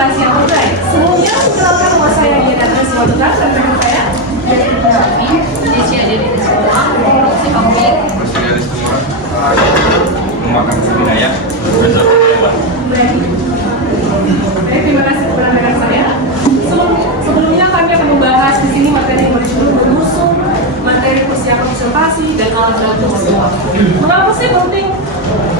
presentasi yang terbaik. Sebelumnya, perkenalkan nama saya Diana Treswalduta, dan rekan saya Desi Adeni semua, si komik. Memakan budaya. Baik, terima kasih kepada rekan saya. Sebelumnya kami akan membahas di sini materi manajemen mengusung, materi persiapan presentasi dan alat bantu semua. Mengapa sih penting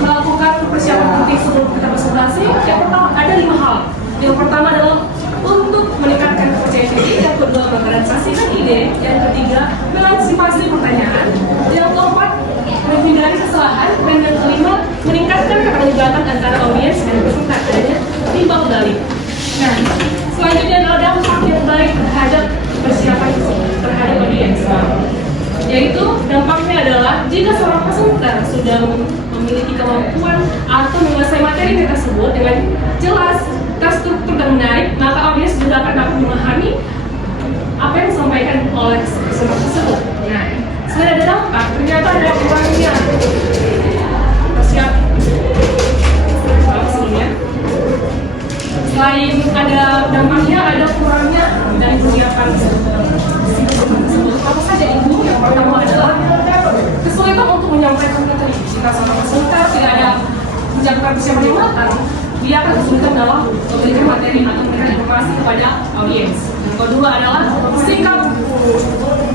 melakukan persiapan penting sebelum kita presentasi? Yang pertama ada 5 hal. Yang pertama adalah untuk meningkatkan kepercayaan diri, yang kedua merealisasikan ide, yang ketiga mengantisipasi pertanyaan, yang keempat menghindari kesalahan, dan yang kelima meningkatkan keterlibatan antara audiens dan peserta adanya timbal balik. Nah, selanjutnya adalah dampak yang baik terhadap persiapan terhadap audiens, yaitu dampaknya adalah jika seorang peserta sudah memiliki kemampuan atau menguasai materi tersebut dengan jelas, terstruktur dan menarik, maka audiens juga akan dapat memahami apa yang disampaikan oleh peserta tersebut. Nah, selain ada dampak, ternyata ada kurangnya persiapan. Selain ada dampaknya, ada kurangnya dari persiapan tersebut. Apa saja itu? Yang pertama adalah kesulitan untuk menyampaikan materi. Jika seorang peserta tidak ada menyiapkan persiapan yang matang, dia akan kesulitan dalam memberikan materi atau memberikan informasi kepada audiens. Yang kedua adalah sikap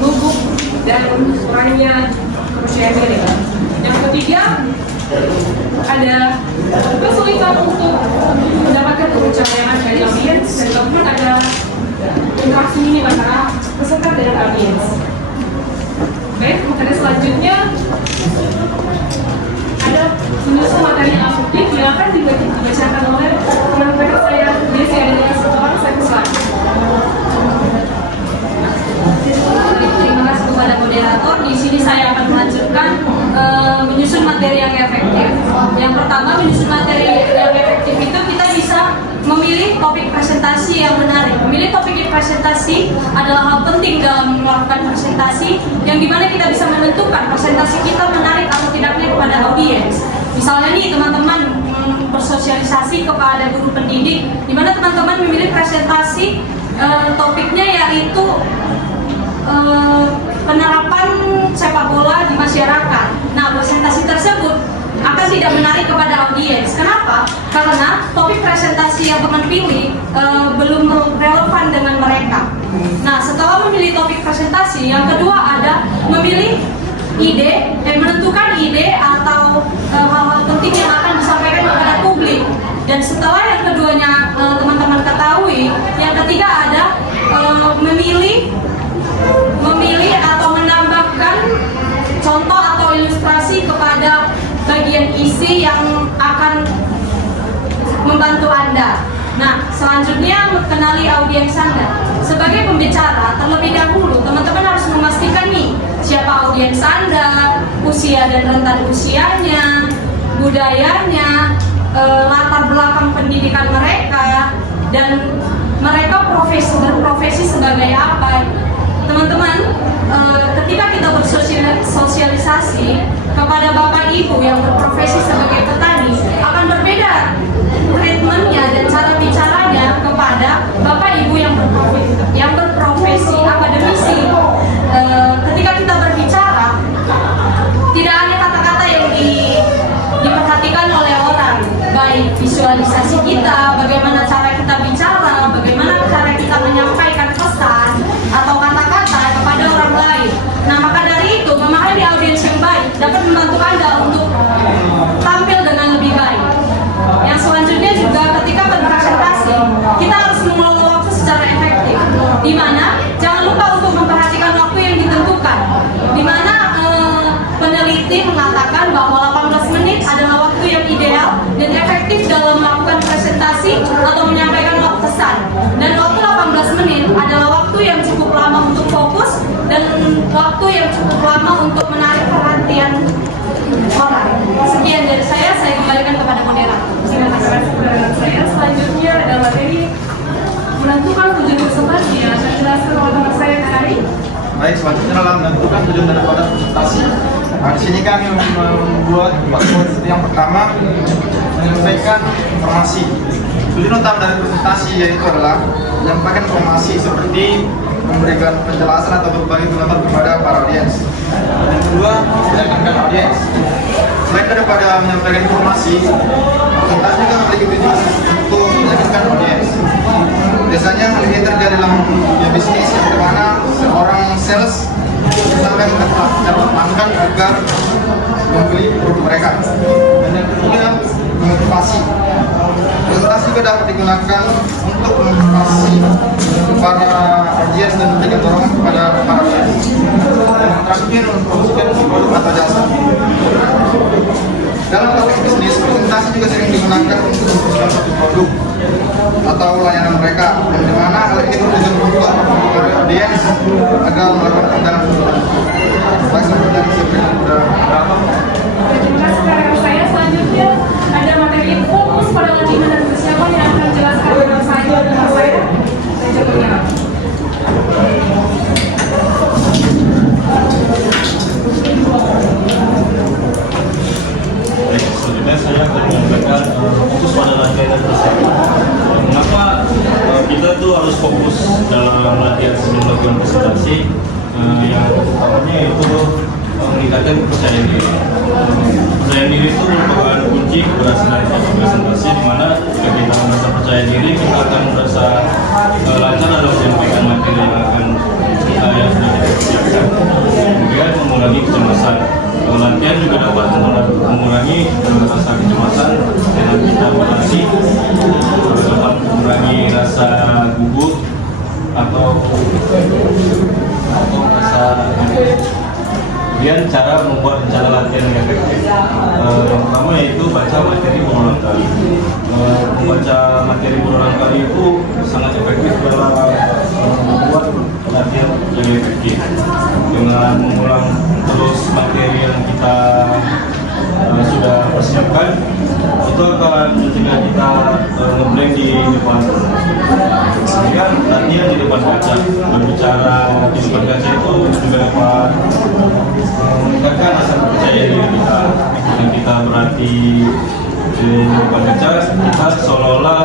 gugup dan kurangnya kepercayaan diri. Yang ketiga ada kesulitan untuk mendapatkan kepercayaan dari audiens, dan keempat ada interaksi minim antara peserta dengan audiens. Baik, materi selanjutnya ada menyusun materi yang aktif yang akan dibacakan oleh teman-teman saya Desi Adeni semua. Saya persilakan. Terima kasih kepada moderator. Di sini saya akan melanjutkan menyusun materi yang efektif. Yang pertama, menyusun materi yang efektif itu kita bisa memilih topik presentasi yang menarik. Memilih topik di presentasi adalah hal penting dalam melakukan presentasi, yang dimana kita bisa menentukan presentasi kita menarik atau tidaknya kepada audiens. Misalnya nih teman-teman bersosialisasi kepada guru pendidik, dimana teman-teman memilih presentasi topiknya yaitu penerapan sepak bola di masyarakat. Nah, presentasi tersebut akan tidak menarik kepada audiens. Kenapa? Karena topik presentasi yang teman pilih belum relevan dengan mereka. Nah, setelah memilih topik presentasi, yang kedua ada memilih ide dan menentukan ide atau hal-hal penting yang akan disampaikan kepada publik. Dan setelah yang keduanya teman-teman ketahui, yang ketiga ada memilih atau menambahkan contoh atau ilustrasi kepada bagian isi yang akan membantu Anda. Nah, selanjutnya kenali audiens Anda. Sebagai pembicara, terlebih dahulu teman-teman harus memastikan nih siapa audiens Anda, usia dan rentan usianya, budayanya, latar belakang pendidikan mereka, dan mereka berprofesi sebagai apa. Teman-teman, ketika kita bersosialisasi kepada Bapak Ibu yang berprofesi sebagai petani, akan berbeda treatmentnya dan cara bicaranya kepada Bapak Ibu yang berprofesi akademisi. Ketika kita berbicara, tidak ada kata-kata yang diperhatikan oleh orang, baik visualisasi kita, bagaimana cara kita bicara, bagaimana cara kita menyampaikan pesan atau kata-kata kepada orang lain. Nah, maka dari itu memahami audiens yang baik dapat membantu Anda untuk tampil dengan lebih baik. Yang selanjutnya juga ketika berpresentasi, kita harus mengelola waktu secara efektif, di mana jangan lupa untuk memperhatikan waktu yang ditentukan, di mana peneliti mengatakan bahwa 18 menit adalah waktu yang ideal dan efektif dalam melakukan presentasi atau menyampaikan pesan. Dan waktu 18 menit adalah waktu yang cukup lama untuk fokus dan waktu yang cukup lama untuk menarik perhatian orang. Sekian dari saya kembalikan kepada moderator. Terima kasih kepada saya. Selanjutnya ada materi menentukan tujuan presentasi yang akan dijelaskan oleh teman saya hari. Baik, selanjutnya dalam menentukan tujuan daripada presentasi Nah, di sini kami membuat 4 poin. Yang pertama, menyampaikan informasi. Tujuan utama dari presentasi yaitu adalah menyampaikan informasi seperti memberikan penjelasan atau berbagi pengetahuan kepada para audiens. Yang kedua, meyakinkan audiens. Selain daripada menyampaikan informasi, presentasi juga memiliki tujuan untuk meyakinkan audiens. Biasanya hal ini terjadi dalam dunia bisnis yang dimana seorang sales sampai mendapat pelanggan agar membeli produk mereka. Dan yang ketiga, memotivasi. Presentasi juga dapat digunakan untuk memotivasi para audiens dan memberikan dorongan kepada para audiens. Yang terakhir, mempromosikan produk atau jasa. Dalam konteks bisnis, presentasi juga sering digunakan untuk mempromosikan suatu produk atau layanan mereka, dan di mana hal ini bertujuan untuk mempengaruhi audiens agar melakukan perjalanan tersebut. Baik, dari sebelum Terima kasih rekan saya. Selanjutnya ada materi fokus pada latihan dan persiapan yang akan dijelaskan rekan saya dengan saya. Saya coba. Baik, selanjutnya saya akan menyampaikan fokus pada latihan dan persiapan. Mengapa kita tuh harus fokus dalam latihan sebelum melakukan presentasi? Yang utamanya itu meningkatkan kepercayaan diri. Kepercayaan diri itu merupakan kunci keberhasilan suatu presentasi, di mana jika kita merasa percaya diri, kita akan merasa lancar dalam menyampaikan materi yang sudah kita persiapkan. Kemudian mengurangi kecemasan. Latihan juga dapat mengurangi rasa kecemasan dengan kita berlatih, dapat mengurangi rasa gugup atau rasa. Kemudian cara membuat rencana latihan yang efektif. Yang pertama yaitu baca materi berulang kali. Membaca materi berulang kali itu sangat efektif dalam membuat latihan yang efektif. Dengan mengulang terus materi yang kita sudah persiapkan, itu akan mencegah kita ngeblank di depan. Kemudian latihan di depan kaca. Berbicara di depan kaca itu juga dapat meningkatkan rasa kepercayaan diri kita. Dengan kita berlatih di depan kaca, kita seolah-olah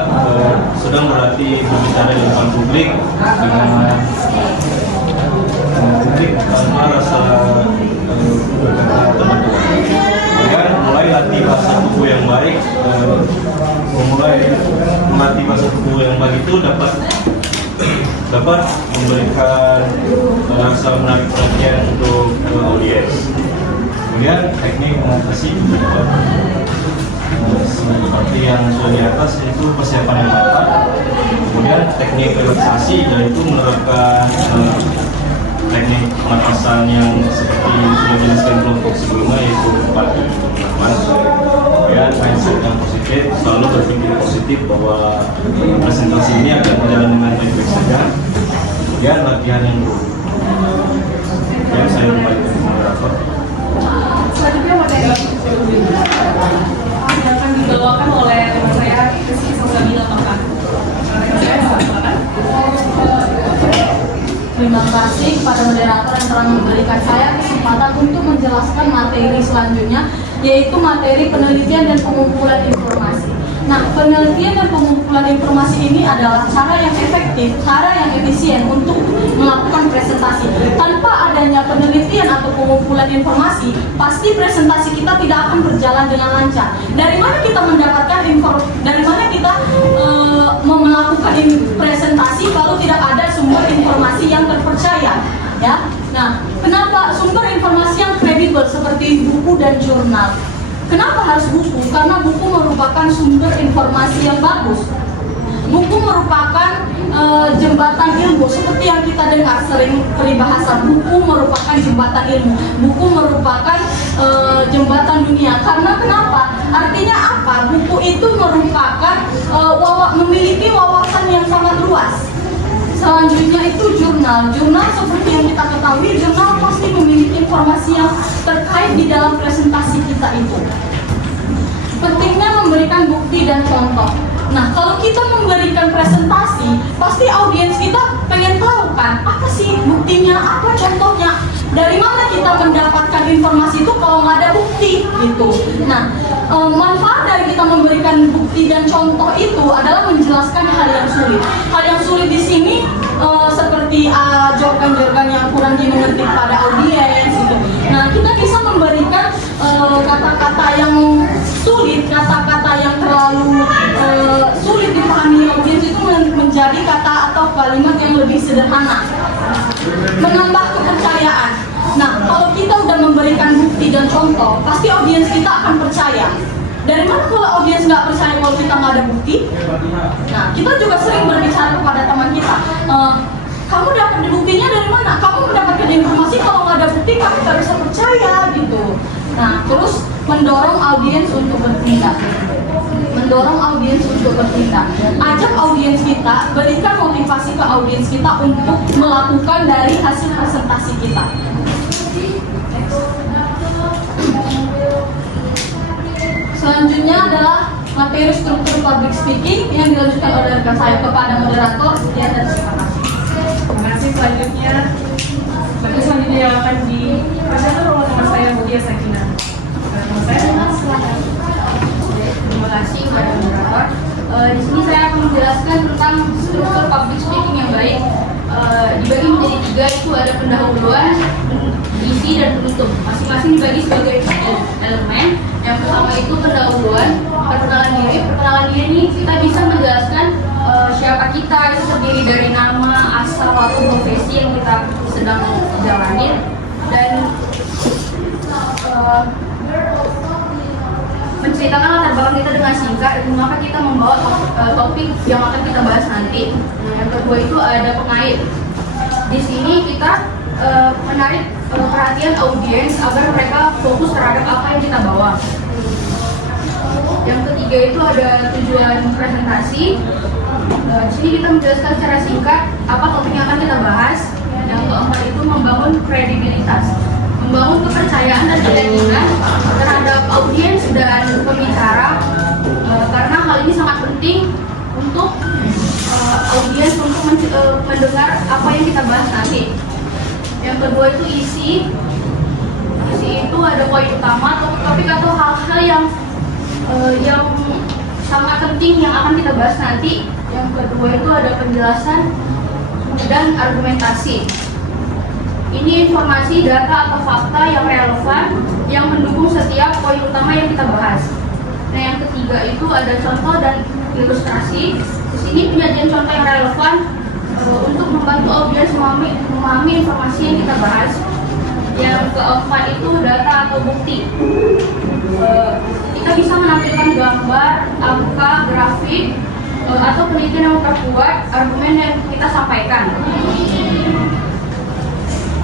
sedang berlatih berbicara di depan publik dengan publik tanpa rasa berkata terbentuk. Kemudian mulai latih bahasa tubuh yang baik. Memulai melatih bahasa tubuh yang baik itu dapat memberikan rasa menarik perhatian untuk audiens. Kemudian teknik mengatasi juga seperti yang sudah di atas, itu persiapan yang matang. Kemudian teknik relaksasi, yaitu menerapkan teknik pernapasan yang seperti sudah dijelaskan kelompok sebelumnya, yaitu 4-8. Kemudian mindset yang positif, selalu berpikir positif bahwa presentasi ini akan berjalan dengan baik-baik saja. Kemudian latihan yang buruk. Yang saya kembalikan ke moderator. Selanjutnya materi yang akan dibawakan oleh teman saya, Rizky Salsabila Makan. Saya silakan. Terima kasih kepada moderator yang telah memberikan saya kesempatan untuk menjelaskan materi selanjutnya, yaitu materi penelitian dan pengumpulan informasi. Nah, penelitian dan pengumpulan informasi ini adalah cara yang efektif, cara yang efisien untuk melakukan presentasi. Tanpa adanya penelitian atau pengumpulan informasi, pasti presentasi kita tidak akan berjalan dengan lancar. Dari mana kita mendapatkan dari mana kita melakukan presentasi kalau tidak ada sumber informasi yang terpercaya, ya? Nah, kenapa sumber informasi yang kredibel seperti buku dan jurnal? Kenapa harus buku? Karena buku merupakan sumber informasi yang bagus. Buku merupakan jembatan ilmu, seperti yang kita dengar sering peribahasa, buku merupakan jembatan ilmu, buku merupakan jembatan dunia. Karena kenapa? Artinya apa? Buku itu merupakan memiliki wawasan yang sangat luas. Selanjutnya itu jurnal. Jurnal seperti yang kita ketahui, jurnal pasti memiliki informasi yang terkait di dalam presentasi kita itu. Pentingnya memberikan bukti dan contoh. Nah, kalau kita memberikan presentasi, pasti audiens kita pengen tahu kan, apa sih buktinya, apa contohnya, dari mana kita mendapatkan informasi itu kalau nggak ada bukti gitu. Nah, manfaat dari kita memberikan bukti dan contoh itu adalah menjelaskan hal yang sulit. Hal yang sulit di sini seperti jargon-jargon yang kurang dimengerti pada audiens gitu. Nah, kita bisa memberikan kata-kata yang sulit, kata-kata yang terlalu sulit dipahami audiens itu menjadi kata atau kalimat yang lebih sederhana, menambah kepercayaan. Nah, kalau kita udah memberikan bukti dan contoh, pasti audiens kita akan percaya. Dari mana kalau audiens nggak percaya kalau kita nggak ada bukti? Nah, kita juga sering berbicara kepada teman kita, kamu dapat buktinya dari mana? Kamu mendapatkan informasi, kalau nggak ada bukti kamu nggak bisa percaya gitu. Nah, terus mendorong audiens untuk bertindak. Ajak audiens kita, berikan motivasi ke audiens kita untuk melakukan dari hasil presentasi kita. Selanjutnya adalah materi struktur public speaking yang dilanjutkan oleh rekan saya kepada moderator. Ya, dan terima kasih. Terima kasih. Selanjutnya yang akan dipresentasikan oleh teman saya Mutia Sakina. Teman saya. Terima kasih kepada moderator. Di sini saya akan menjelaskan tentang struktur public speaking yang baik. Dibagi menjadi 3, itu ada pendahuluan, isi, dan penutup. Masing-masing dibagi sebagai elemen. Yang pertama itu pendahuluan, perkenalan diri. Perkenalan diri ini kita bisa menjelaskan siapa kita, itu terdiri dari nama, asal, atau profesi yang kita sedang jalanin, dan menceritakan latar belakang kita dengan singkat dan mengapa kita membawa topik yang akan kita bahas nanti. Nah, yang kedua itu ada pengait. Di sini kita menarik perhatian audiens agar mereka fokus terhadap apa yang kita bawa. Yang ketiga itu ada tujuan presentasi. Di sini kita menjelaskan secara singkat apa topik yang akan kita bahas. Yang keempat itu membangun kredibilitas, membangun kepercayaan dan keyakinan terhadap audiens dan pembicara, karena hal ini sangat penting untuk audiens untuk mendengar apa yang kita bahas nanti. Yang kedua itu isi. Isi itu ada poin utama, topik atau hal-hal yang sangat penting yang akan kita bahas nanti. Yang kedua itu ada penjelasan dan argumentasi. Ini informasi, data, atau fakta yang relevan yang mendukung setiap poin utama yang kita bahas. Nah, yang ketiga itu ada contoh dan ilustrasi. Di sini penyajian contoh yang relevan untuk membantu audiens memahami informasi yang kita bahas. Yang keempat itu data atau bukti. Kita bisa menampilkan gambar, angka, grafik, atau penelitian yang memperkuat argumen yang kita sampaikan.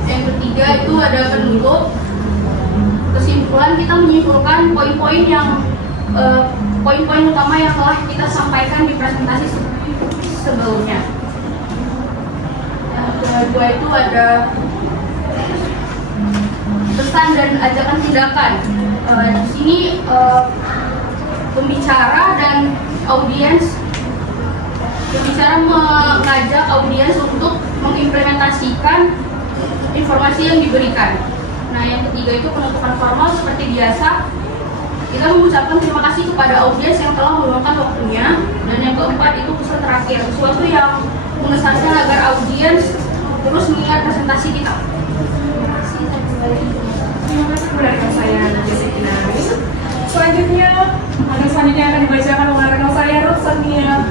Yang ketiga itu ada penutup. Kesimpulan, kita menyimpulkan poin-poin utama yang telah kita sampaikan di presentasi sebelumnya. Yang kedua itu ada pesan dan ajakan tindakan. Di sini pembicara dan audiens, mengajak audiens untuk mengimplementasikan informasi yang diberikan. Nah, yang ketiga itu penutupan formal. Seperti biasa, kita mengucapkan terima kasih kepada audiens yang telah meluangkan waktunya. Dan yang keempat itu pesan terakhir, sesuatu yang mengesankan agar audiens terus mengingat presentasi kita. Terima kasih kepada rekan saya Jessica. Selanjutnya akan dibacakan oleh rekan saya Rosania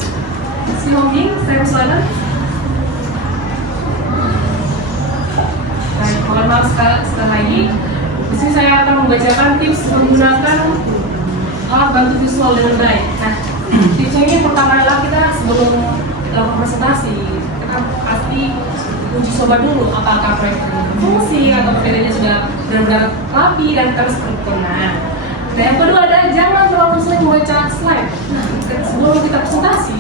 Sihombing. Saya persilakan. Baik, mohon maaf sekali lagi. Di sini saya akan membacakan tips menggunakan alat bantu visual dengan baik. Nah, tipsnya ini pertama adalah kita sebelum melakukan presentasi, kita pasti uji coba dulu apakah proyektor fungsi atau materialnya sudah benar-benar rapi dan terstruktur. Nah, yang kedua adalah jangan terlalu sering membaca slide. Nah, sebelum kita presentasi,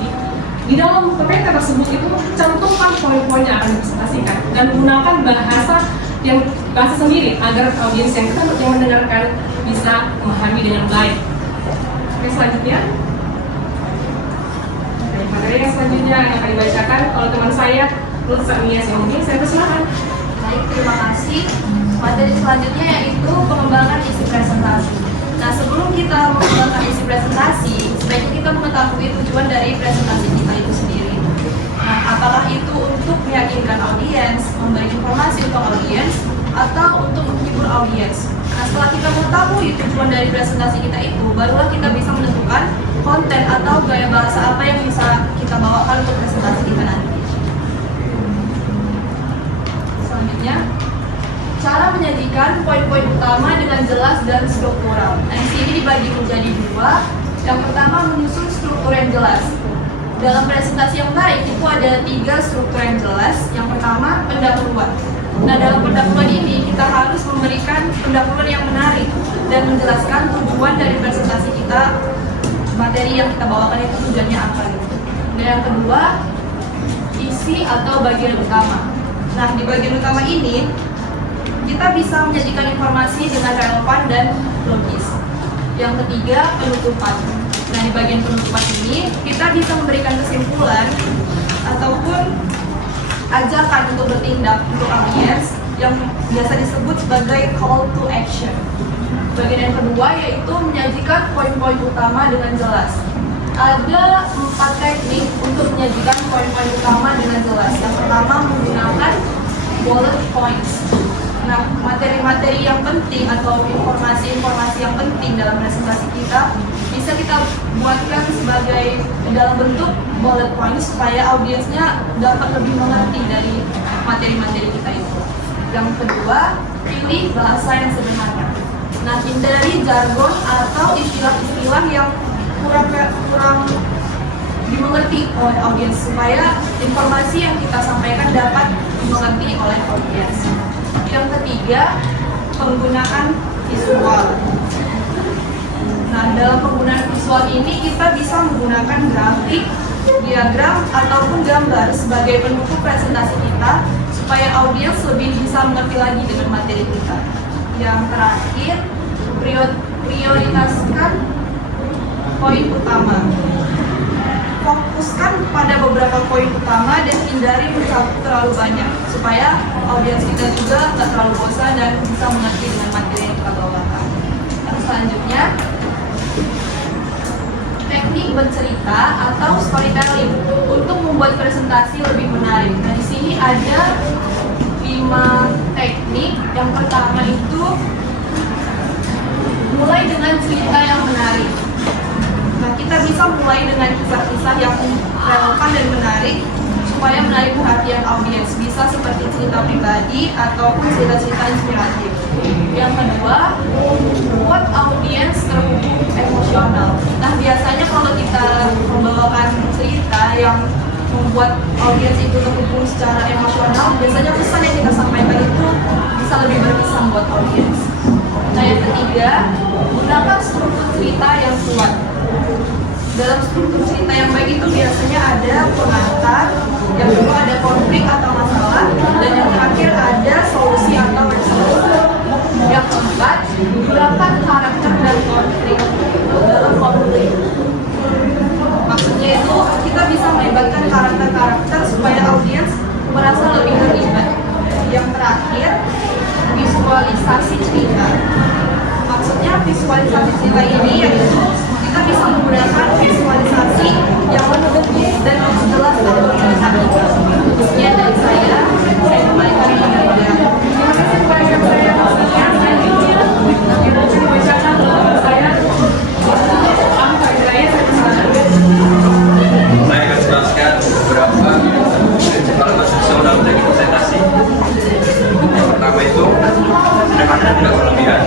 di dalam PPT tersebut itu cantumkan poin-poin yang akan dipresentasikan dan menggunakan bahasa sendiri agar audiens yang mendengarkan bisa memahami dengan baik. Oke, selanjutnya. Materi yang selanjutnya yang akan dibacakan oleh teman saya, Ruth Sania Siomi. Saya persilakan. Baik, terima kasih. Materi selanjutnya yaitu pengembangan isi presentasi. Nah, sebelum kita mengembangkan isi presentasi, sebaiknya kita mengetahui tujuan dari presentasi kita itu sendiri. Nah, apakah itu untuk meyakinkan audiens, memberi informasi untuk audiens, atau untuk menghibur audiens. Nah, setelah kita mengetahui tujuan dari presentasi kita itu, barulah kita bisa menentukan konten atau gaya bahasa apa yang bisa kita bawakan untuk presentasi kita nanti. Selanjutnya, cara menyajikan poin-poin utama dengan jelas dan struktural. Nah, di sini dibagi menjadi dua. Yang pertama, menyusun struktur yang jelas. Dalam presentasi yang baik itu ada 3 struktur yang jelas. Yang pertama, pendahuluan. Nah, dalam pendahuluan ini kita harus memberikan pendahuluan yang menarik dan menjelaskan tujuan dari presentasi kita, materi yang kita bawakan itu tujuannya apa gitu. Dan yang kedua, isi atau bagian utama. Nah, di bagian utama ini kita bisa menyajikan informasi dengan relevan dan logis. Yang ketiga, penutupan. Nah, di bagian penutupan ini kita bisa memberikan kesimpulan ataupun ajakan untuk bertindak untuk audiens yang biasa disebut sebagai call to action. Bagian yang kedua yaitu menyajikan poin-poin utama dengan jelas. Ada 4 teknik untuk menyajikan poin-poin utama dengan jelas. Yang pertama, menggunakan bullet points. Nah, materi-materi yang penting atau informasi-informasi yang penting dalam presentasi kita bisa kita buatkan sebagai dalam bentuk bullet points supaya audiensnya dapat lebih mengerti dari materi-materi kita itu. Yang kedua, pilih bahasa yang sederhana. Nah, hindari jargon atau istilah-istilah yang kurang dimengerti oleh audiens supaya informasi yang kita sampaikan dapat dimengerti oleh audiens. Yang ketiga, penggunaan visual. Nah, dalam penggunaan visual ini kita bisa menggunakan grafik, diagram, ataupun gambar sebagai pendukung presentasi kita supaya audiens lebih bisa mengerti lagi dengan materi kita. Yang terakhir, prioritaskan poin utama. Fokuskan pada beberapa poin utama dan hindari mencakup terlalu banyak supaya audiens kita juga nggak terlalu bosan dan bisa mengerti dengan materi yang kita bawakan. Yang selanjutnya, teknik bercerita atau storytelling untuk membuat presentasi lebih menarik. Nah, di sini ada 5 teknik. Yang pertama itu mulai dengan cerita yang menarik. Nah, kita bisa mulai dengan kisah-kisah yang relevan dan menarik supaya menarik perhatian audiens. Bisa seperti cerita pribadi ataupun cerita-cerita inspiratif. Yang kedua, buat audiens terhubung emosional. Nah, biasanya kalau kita membawakan cerita yang membuat audiens itu terhubung secara emosional, biasanya pesan yang kita sampaikan itu bisa lebih berkesan buat audiens. Nah, yang ketiga, gunakan struktur cerita yang kuat. Dalam struktur cerita yang baik itu biasanya ada pengantar, yang kedua ada konflik atau masalah, dan yang terakhir ada solusi atau resolusi. Yang keempat, gunakan karakter dan konflik dalam konflik. Maksudnya itu kita bisa melibatkan karakter-karakter supaya audiens merasa lebih terlibat. Yang terakhir, visualisasi cerita. Maksudnya visualisasi cerita ini yaitu kita bisa menggunakan visualisasi yang lebih dan lebih jelas dalam cerita kita. Sekian dari saya kembalikan kepada moderator. Terima kasih kepada saya. Selanjutnya, kita dibacakan oleh saya. Saya akan jelaskan beberapa prinsip bahasa dalam teknik presentasi. Yang pertama itu sederhana dan tidak berlebihan.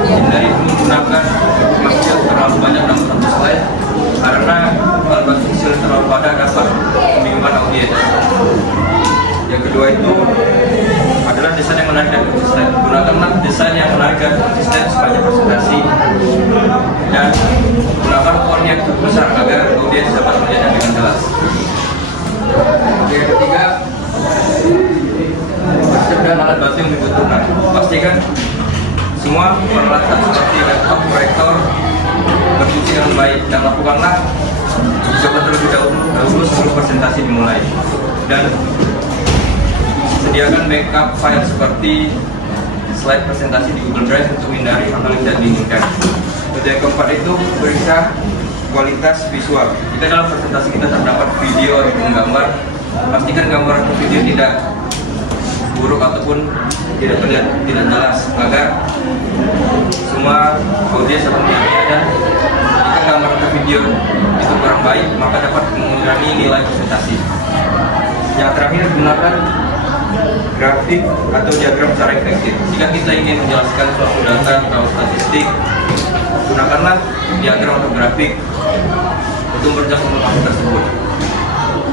Hindari menggunakan informasi yang terlalu banyak dalam satu slide karena bahan visual terlalu padat dapat membingungkan audiens. Yang kedua itu adalah desain yang menarik dan konsisten. Gunakanlah desain yang menarik dan konsisten sepanjang presentasi dan gunakan font yang besar agar audiens dapat melihatnya dengan jelas. Yang ketiga, dan alat bantu yang dibutuhkan. Pastikan semua peralatan seperti laptop, proyektor berfungsi dengan baik dan lakukanlah coba terlebih dahulu sebelum presentasi. dan sediakan backup file seperti slide presentasi di Google Drive untuk menghindari hal-hal yang tidak diinginkan. Untuk yang keempat itu periksa kualitas visual. Jika dalam presentasi kita terdapat video ataupun gambar, pastikan gambar atau video tidak buruk ataupun tidak terlihat tidak jelas agar semua audiens dapat melihatnya, dan jika gambar atau video itu kurang baik maka dapat mengurangi nilai presentasi. Yang terakhir, gunakan grafik atau diagram secara efektif. Jika kita ingin menjelaskan suatu data atau statistik, gunakanlah diagram atau grafik untuk memperjelas informasi tersebut.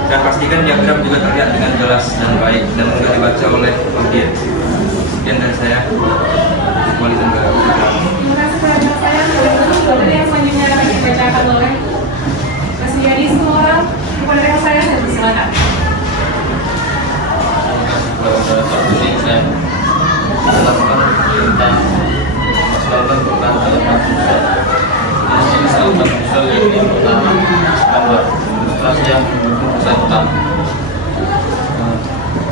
Dan pastikan diagram juga terlihat dengan jelas dan baik dan mudah dibaca oleh audiens. Sekian dari saya. Kembali ke Terima kasih kepada saya. Materi yang selanjutnya akan dibacakan oleh Mas Yadi Semua. Kepada rekan saya silakan. Saya melakukan tentang masalah tentang elemen visual. Ini elemen visual yang pertama gambar ilustrasi yang mendukung pesan utama.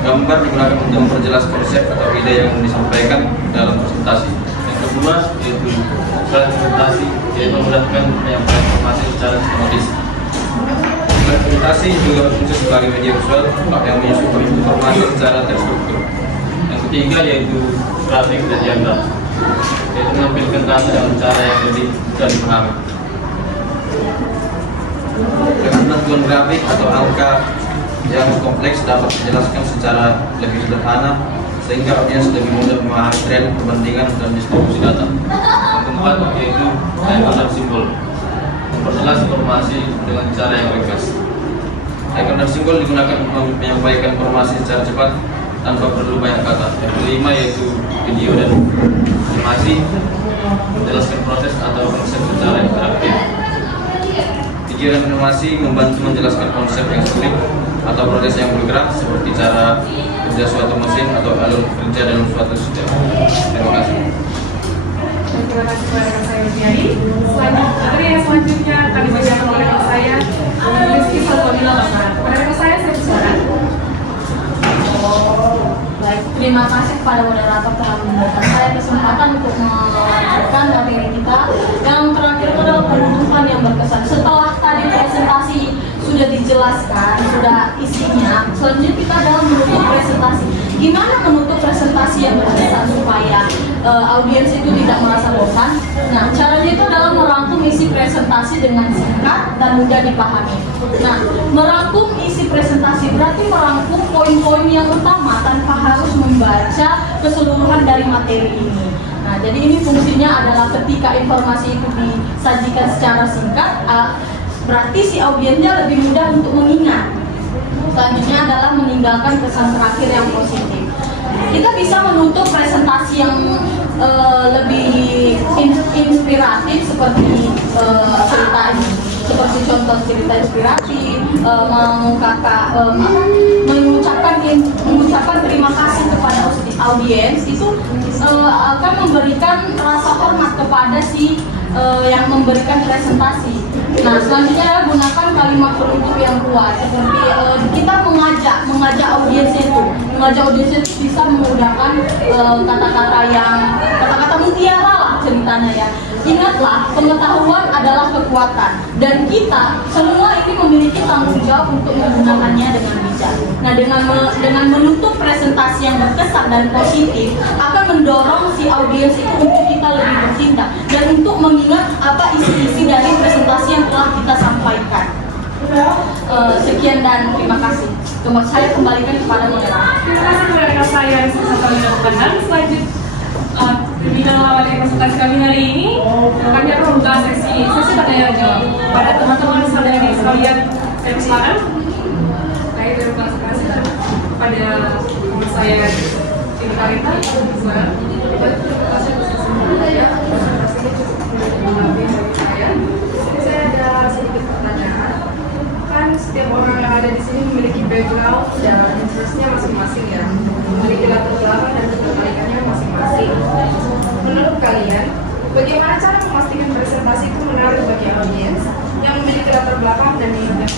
Gambar digunakan untuk memperjelas konsep atau ide yang disampaikan dalam presentasi. Yang kedua yaitu slide presentasi, yaitu memudahkan penyampaian informasi secara sistematis. Presentasi juga berfungsi sebagai media visual yang menyusun informasi secara terstruktur. Yang ketiga yaitu grafik dan diagram, yaitu menampilkan data dengan cara yang lebih mudah dipahami. Dengan bantuan grafik atau angka yang kompleks dapat dijelaskan secara lebih sederhana sehingga audiens lebih mudah memahami tren, kepentingan, dan distribusi data. Yang keempat yaitu icon dan simbol, memperjelas informasi dengan cara yang ringkas. Icon dan simbol digunakan untuk menyampaikan informasi secara cepat tanpa perlu banyak kata. Yang kelima yaitu video dan animasi, menjelaskan proses atau konsep secara interaktif. Video dan animasi membantu menjelaskan konsep yang sulit atau proses yang bergerak seperti cara kerja suatu mesin atau alur kerja dalam suatu sistem. Terima kasih. Terima kasih kepada rekan saya Yadi. Materi yang selanjutnya akan dibacakan oleh rekan saya Rizky Salwanila Basara. Kepada rekan saya silakan. Baik, terima kasih kepada moderator telah memberikan saya kesempatan untuk melanjutkan materi kita. Yang terakhir itu adalah penutupan yang berkesan. Setelah tadi presentasi sudah dijelaskan, sudah isinya, selanjutnya kita adalah menutup presentasi. Gimana menutup presentasi yang berkesan supaya audiens itu tidak merasa bosan? Nah, caranya itu adalah merangkum isi presentasi dengan singkat dan mudah dipahami. Nah, merangkum isi presentasi berarti merangkum poin-poin yang utama tanpa harus membaca keseluruhan dari materi ini. Nah, jadi ini fungsinya adalah ketika informasi itu disajikan secara singkat, berarti si audiensnya lebih mudah untuk mengingat. Selanjutnya adalah meninggalkan kesan terakhir yang positif. Kita bisa menutup presentasi yang lebih inspiratif seperti cerita ini, seperti contoh cerita inspiratif, mengucapkan terima kasih kepada audiens itu akan memberikan rasa hormat kepada si yang memberikan presentasi. Nah, selanjutnya gunakan kalimat penutup yang kuat seperti kita mengajak audiens itu bisa memudahkan kata-kata mutiara lah ceritanya ya. Ingatlah, pengetahuan adalah kekuatan dan kita semua ini memiliki tanggung jawab untuk menggunakannya dengan bijak. Nah, dengan menutup presentasi yang berkesan dan positif akan mendorong si audiens itu untuk kita lebih bertindak dan untuk mengingat apa isi-isi dari presentasi yang telah kita sampaikan. Sekian dan terima kasih. Saya kembalikan kepada moderator. Terima kasih kepada rekan saya yang sudah dilakukan. Selanjutnya di dalam materi presentasi kami hari ini, kami akan membuka sesi tanya jawab pada teman-teman sekalian. Saya silakan. Baik, terima kasih kepada teman saya Cinta Karita. Silakan. Saya ada sedikit pertanyaan. Kan setiap orang yang ada di sini memiliki background dan interestnya masing-masing ya, memiliki latar belakang dan ketertarikannya masing-masing. Menurut kalian, bagaimana cara memastikan presentasi itu menarik bagi audiens yang memiliki latar belakang dan minat?